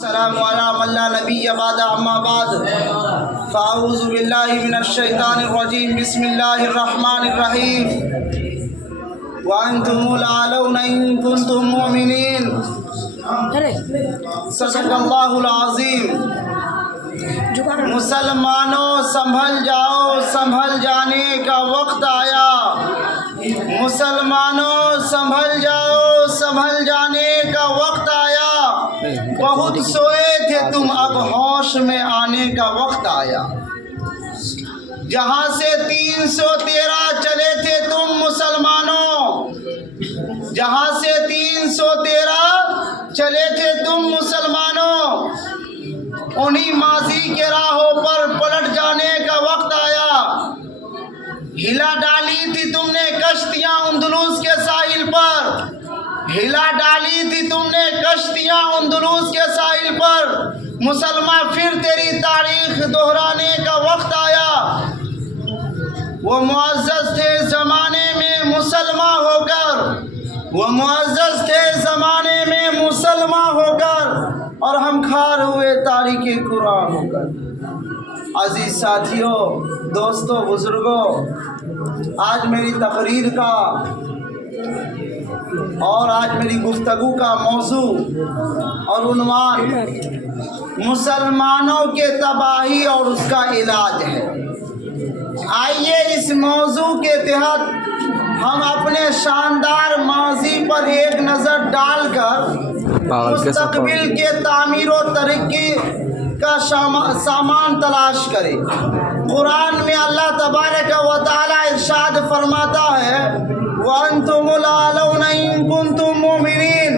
السلام علی من لا نبی بعد اما بعد فاعوذ باللہ من الشیطان الرجیم بسم اللہ الرحمن الرحیم وانتم الاعلون ان کنتم مؤمنین صدق اللہ العظیم۔ مسلمانوں سنبھل جاؤ، سنبھل جانے کا وقت آیا۔ مسلمانوں سنبھل جاؤ، سنبھل جانے کا وقت آیا۔ بہت سوئے تھے تم، اب ہوش میں آنے کا وقت آیا۔ جہاں سے 313 چلے تھے تم مسلمانوں، جہاں سے 313 چلے تھے تم مسلمانوں، انہی ماضی کے راہوں پر پلٹ جانے کا وقت آیا۔ ہلا ڈالی تھی تم نے کشتیاں اندلس کے ساحل پر، ہلا ڈالی تھی تم نے کشتیاں اندلس کے ساحل پر، مسلمان پھر تیری تاریخ دہرانے کا وقت آیا۔ وہ معزز تھے زمانے میں مسلمان ہو کر، وہ معزز تھے زمانے میں مسلمان ہو کر، اور ہم کھار ہوئے تاریخ قرآن ہو کر۔ عزیز ساتھیوں، دوستوں، بزرگوں، آج میری تقریر کا اور آج میری گفتگو کا موضوع اور عنوان مسلمانوں کے تباہی اور اس کا علاج ہے۔ آئیے اس موضوع کے تحت ہم اپنے شاندار ماضی پر ایک نظر ڈال کر مستقبل کے تعمیر و ترقی کا سامان تلاش کریں۔ قرآن میں اللہ تبارک و تعالی ارشاد فرماتا ہے وَأَنْتُمُ الْأَعْلَوْنَ إِن كُنتُم مُّؤْمِنِينَ،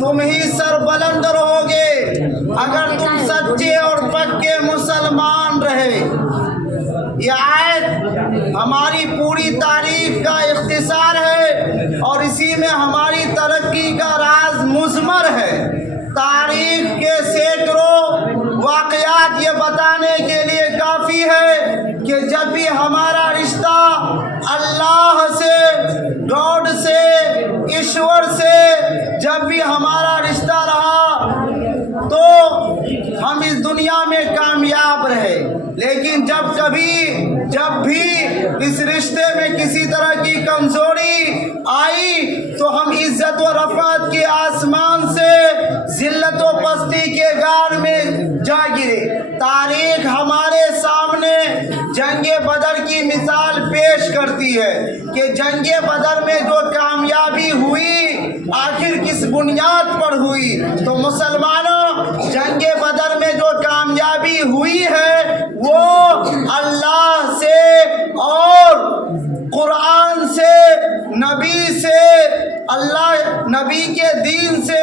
تم ہی سربلند رہو گے اگر تم سچے اور پکے مسلمان رہے۔ یہ آیت ہماری پوری تاریخ کا اختصار ہے اور اسی میں ہماری ترقی کا راز مضمر ہے۔ تاریخ کے سینکڑوں واقعات یہ بتانے کے لیے کافی ہے کہ جب بھی ہمارا رشتہ اللہ سے، گاڈ سے، ایشور سے جب بھی ہمارا رشتہ رہا تو ہم اس دنیا میں کامیاب رہے، لیکن جب بھی اس رشتے میں کسی طرح کی کمزوری آئی تو ہم عزت و رفعت کے آسمان سے ذلت و پستی کے غار میں جا گرے۔ تاریخ ہمارے سامنے جنگ بدر کی مثال پیش کرتی ہے کہ جنگ بدر میں جو کامیابی ہوئی آخر کس بنیاد پر ہوئی؟ تو مسلمانوں، جنگ بدر میں جو کامیابی ہوئی ہے وہ اللہ سے اور قرآن سے، نبی سے، اللہ نبی کے دین سے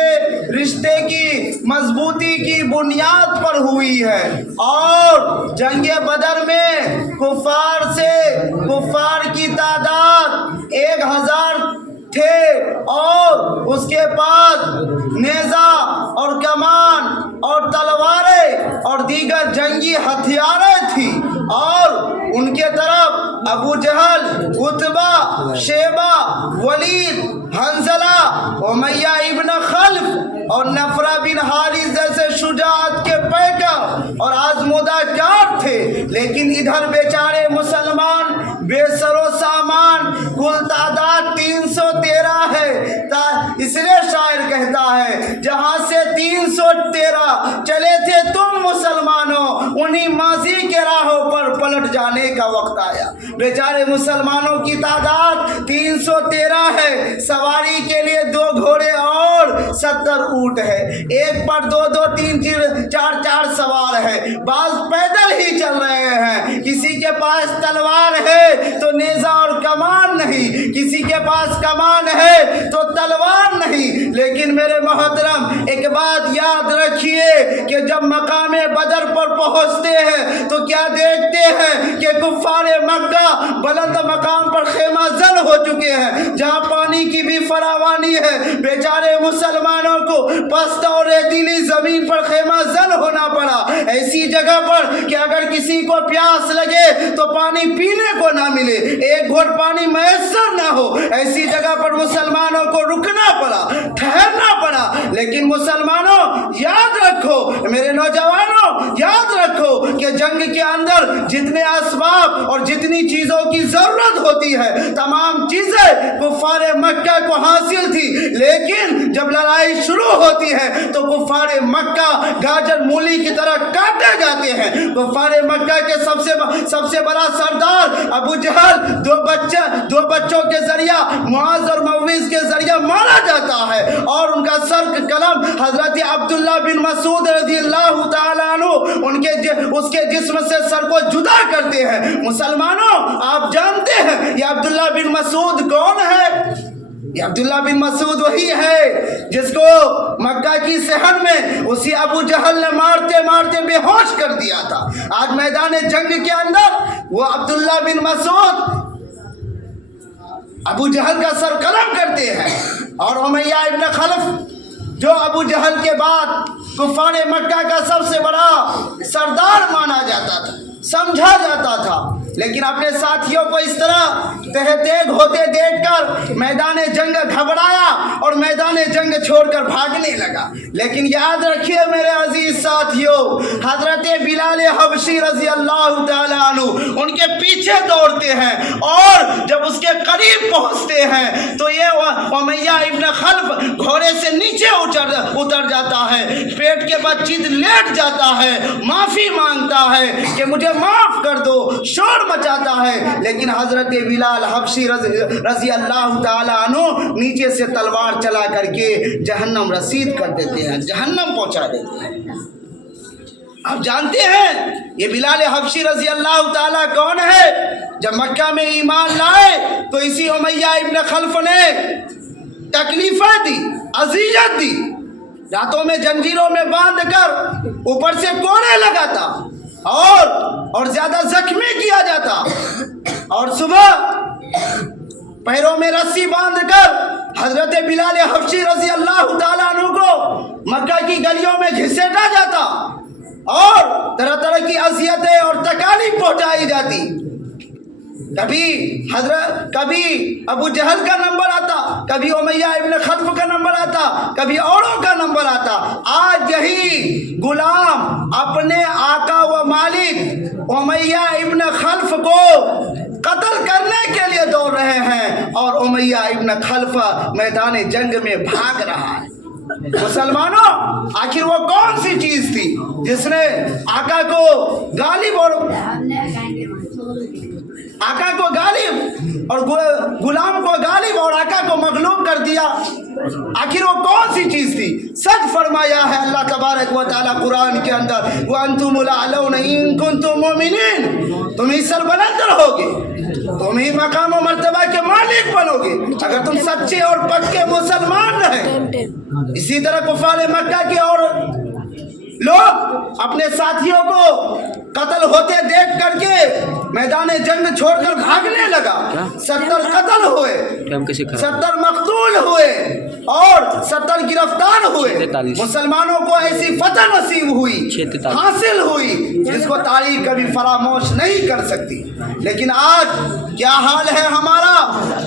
رشتے کی مضبوطی کی بنیاد پر ہوئی ہے۔ اور جنگ بدر میں کفار کی تعداد 1000 تھے اور اس کے بعد نیزہ اور کمان اور تلواریں اور دیگر جنگی ہتھیاریں تھی، اور ان کے طرف ابو جہل، عتبہ، شیبہ، ولید، حنظلہ، امیہ ابن خلف اور نفرہ بن حارث جیسے شجاعت کے پیکر اور آزمودہ کار تھے۔ لیکن ادھر بیچارے مسلمان بے سر و سامان، کل تعداد 313 ہے۔ اس لیے شاعر کہتا ہے جہاں سے 313 چلے تھے تم مسلمانوں، انہی ماضی کے راہوں پر پلٹ جانے کا وقت آیا۔ بیچارے مسلمانوں کی تعداد 313 ہے، سواری کے لیے 2 گھوڑے اور 70 اونٹ ہے، ایک پر 2 3 4 سوار ہے، بعض پیدل ہی چل رہے ہیں، کسی کے پاس تلوار ہے تو نیزہ اور کمان نہیں، کسی کے پاس کمان ہے تو تلوار نہیں۔ لیکن میرے محترم، ایک بات یاد رکھیے کہ جب مقام بدر پر پہنچتے ہیں تو کیا دیکھتے ہیں کہ کفار مکہ بلند مقام پر خیمہ زن ہو چکے ہیں، جہاں پانی کی بھی فراوانی ہے، بیچارے مسلمانوں کو پست اور ریتیلی زمین پر خیمہ زن ہونا پڑا، ایسی جگہ پر کہ اگر کسی کو پیاس لگے تو پانی پینے کو نہ ملے، ایک گھونٹ پانی میسر نہ ہو، ایسی جگہ پر مسلمانوں کو رکنا پڑا، ٹھہرنا پڑا۔ لیکن مسلمانوں یاد رکھو، میرے نوجوانوں یاد رکھو کہ جنگ کے اندر جتنے اسباب اور جتنی چیزوں کی ضرورت ہوتی ہے تمام چیزیں کفار مکہ کو حاصل تھی، لیکن جب لڑائی شروع ہوتی ہے تو کفار مکہ گاجر مولی کی طرح کاٹے جاتے ہیں۔ کفار مکہ کے سب سے بڑا سردار ابو جہل دو بچوں کے ذریعہ معاذ اور مویز کے ذریعہ مارا جاتا ہے، اور ان کا سر قلم حضرت عبداللہ بن مسعود رضی اللہ تعالیٰ عنہ اس کے جسم سے سر کو جدا کرتے ہیں۔ مسلمانوں آپ جانتے ہیں یہ عبداللہ بن مسعود کون ہے؟ یہ عبداللہ بن مسعود وہی ہے جس کو مکہ کی صحن میں اسی ابو جہل نے مارتے مارتے بے ہوش کر دیا تھا۔ آج میدان جنگ کے اندر وہ عبداللہ بن مسعود ابو جہل کا سر قلم کرتے ہیں، اور امیہ ابن خلف جو ابو جہل کے بعد کفار مکہ کا سب سے بڑا سردار مانا جاتا تھا، سمجھا جاتا تھا، لیکن اپنے ساتھیوں کو اس طرح تہتیگ ہوتے دیکھ کر میدان جنگ گھبرایا اور میدان جنگ چھوڑ کر بھاگنے لگا۔ لیکن یاد رکھیے میرے عزیز ساتھیوں، حضرت بلال حبشی رضی اللہ تعالیٰ عنہ ان کے پیچھے دوڑتے ہیں، اور جب اس کے قریب پہنچتے ہیں تو یہ امیہ ابن خلف گھوڑے سے نیچے اتر جاتا ہے، پیٹ کے بل چیت لیٹ جاتا ہے، معافی مانگتا ہے کہ مجھے معاف کر دو، شور مچاتا ہے، لیکن حضرت بلال حبشی رضی اللہ تعالیٰ عنہ نیچے سے تلوار چلا کر کے جہنم رسید کر دیتے ہیں، جہنم پہنچا دیتے ہیں۔ آپ جانتے ہیں یہ بلال حبشی رضی اللہ تعالیٰ کون ہے؟ جب مکہ میں ایمان لائے تو اسی امیہ ابن خلف نے تکلیفیں دی، اذیت دی، راتوں میں جنجیروں میں باندھ کر اوپر سے کوڑے لگاتا اور زیادہ زخمی کیا جاتا، اور صبح پیروں میں رسی باندھ کر حضرت بلال حبشی رضی اللہ تعالیٰ عنہ کو مکہ کی گلیوں میں گھسیٹا جاتا اور طرح طرح کی اذیتیں اور تکالیف پہنچائی جاتی۔ کبھی ابو جہل کا نمبر آتا، کبھی امیہ ابن خلف کا نمبر آتا، کبھی اوروں کا نمبر آتا۔ آج یہی غلام اپنے آقا و مالک امیہ ابن خلف کو قتل کرنے کے لیے دوڑ رہے ہیں، اور امیہ ابن خلف میدان جنگ میں بھاگ رہا ہے۔ مسلمانوں آخر وہ کون سی چیز تھی جس نے آقا کو غالب اور غلام کو غالب اور آقا کو مغلوب کر دیا؟ آخر وہ کون سی چیز تھی؟ سچ فرمایا ہے اللہ تبارک و تعالیٰ قرآن کے اندر، وَأَنْتُمُ الْأَعْلَوْنَ إِن كُنتُم مُؤْمِنِينَ، تم ہی سربلند رہو گے، تم ہی مقام و مرتبہ کے مالک بنو گے اگر تم سچے اور پکے مسلمان رہے۔ اسی طرح کفار مکہ کے اور لوگ اپنے ساتھیوں کو قتل ہوتے دیکھ کر کے میدان جنگ چھوڑ کر بھاگنے لگا۔ 70 قتل ہوئے، 70 مقتول ہوئے اور 70 گرفتار ہوئے۔ مسلمانوں کو ایسی فتح نصیب ہوئی، حاصل ہوئی، جس کو تاریخ کبھی فراموش نہیں کر سکتی۔ لیکن آج کیا حال ہے ہمارا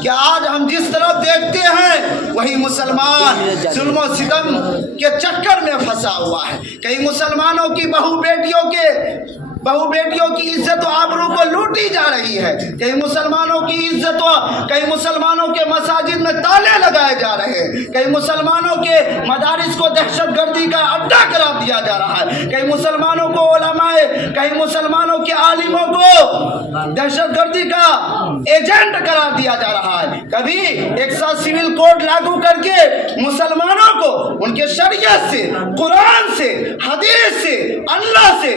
کہ آج ہم جس طرف دیکھتے ہیں وہی مسلمان ظلم و ستم کے چکر میں پھنسا ہوا ہے۔ کئی مسلمانوں کی بہو بیٹیوں کی عزت و آبرو کو لوٹی جا رہی ہے، کئی مسلمانوں کی عزت کئی مسلمانوں کے مساجد میں تالے لگائے جا رہے ہیں، کئی مسلمانوں کے مدارس کو دہشت گردی کا اڈا قرار دیا جا رہا ہے، کئی مسلمانوں کو علماء، کئی مسلمانوں کے عالموں کو دہشت گردی کا ایجنٹ قرار دیا جا رہا ہے۔ کبھی ایک ساتھ سول کوڈ لاگو کر کے مسلمانوں کو ان کے شریعت سے، قرآن سے، حدیث سے، اللہ سے